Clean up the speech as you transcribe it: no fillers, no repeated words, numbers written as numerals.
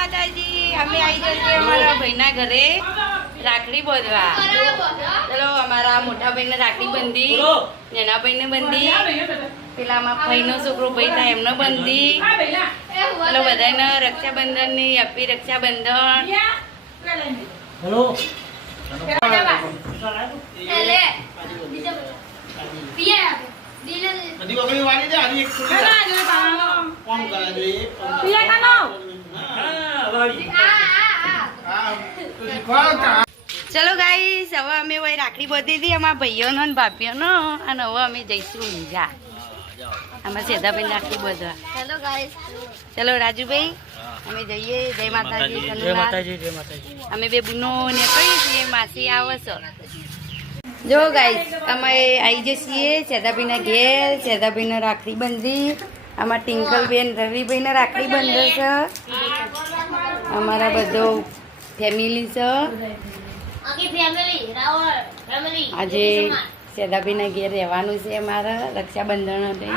માતાજી અમે આવી જઈએ અમારા ભાઈના ઘરે રાખડી બાંધવા. ચલો અમારા મોટા ભાઈને રાખડી બંધી, નાના ભાઈને બંધી, પેલામાં ભાઈનો છોકરો ભાઈ થાય એમને બંધી. ચલો બધાને રક્ષાબંધન ની હેપી રક્ષાબંધન. હેલો ચલો ગાઈસ હવે અમે વહી રાખડી બાંધી હતી અમારા ભાઈઓનો ને ભાભીઓનો અને હવે અમે જઈશું ઊંઝા આમાં સેધાભાઈ રાખડી બાંધવા. હેલો ગાઈસ ચલો રાજુભાઈ અમે જઈએ. જય માતાજી. જય માતાજી જય માતાજી. અમે બે બુનો ને કહીએ છીએ માસી આવો છો. જો ગાઈસ અમે આવી જઈએ સેધાભાઈના ઘેર. સેધાભાઈને રાખડી બંધી. આમાં ટિંકલબેન રવિભાઈને રાખડી બંધે છે. અમારા બધો ફેમિલી છે. આજે સેધાભાઈના ઘેર રહેવાનું છે અમારે રક્ષાબંધન હતી.